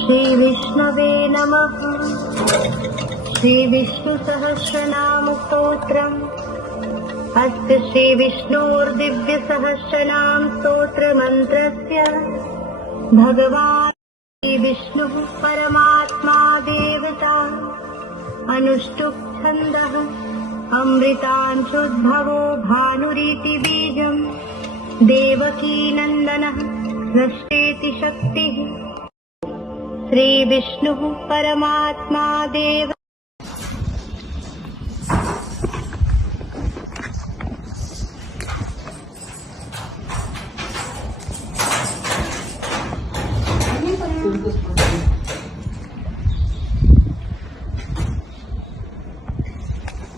श्रीविष्णवे नमः। श्रीविष्णुसहस्रनामस्तोत्रम्। अस्य श्रीविष्णोर्दिव्यसहस्रनाम स्तोत्रमन्त्रस्य भगवान् श्रीविष्णुः परमात्मा देवता। अनुष्टुप् छन्दः अमृतांशुद्भवो भानुरीति बीजम्। देवकी नन्दनः सृष्टेति शक्तिः। श्रीविष्णुः परमात्मा देव